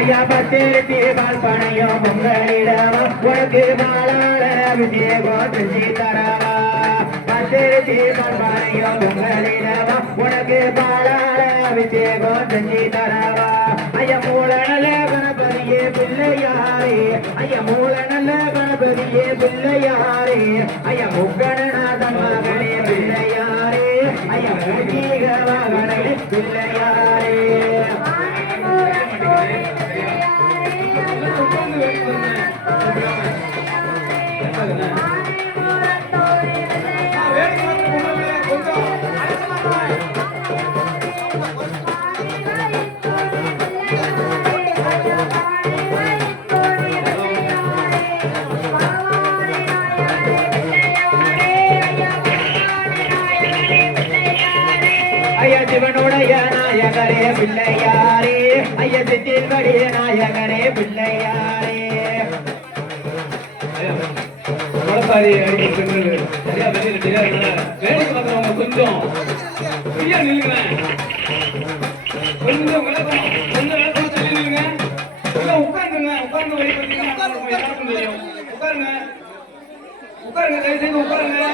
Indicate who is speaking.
Speaker 1: பத்திரித்தி பால் பணையும் உங்களிடமா உனக்கு பாலாள அபிஷேகம் திருச்சி தரவா பத்திரித்தி பால் பணையும் உங்களிடமா உனக்கு பாலாள அபிஷேகம் திருச்சி தரவா ஐய மூல நல்ல கணபதியே பிள்ளையாரே. ஐய மூல நல்ல கணபதியே பிள்ளையாரே. ஐய முக்கணநாத மகனே பிள்ளையாரே. ஐய மூஜீக மகனே பிள்ளையாரே. சிவனுடைய நாயகரே பிள்ளையாரே. ஐய சித்தின்படிய நாயகரே பிள்ளையாரே.
Speaker 2: கொஞ்சம் கொஞ்சம் உட்காருங்க. உட்காருங்க உட்காருங்க உட்காருங்க.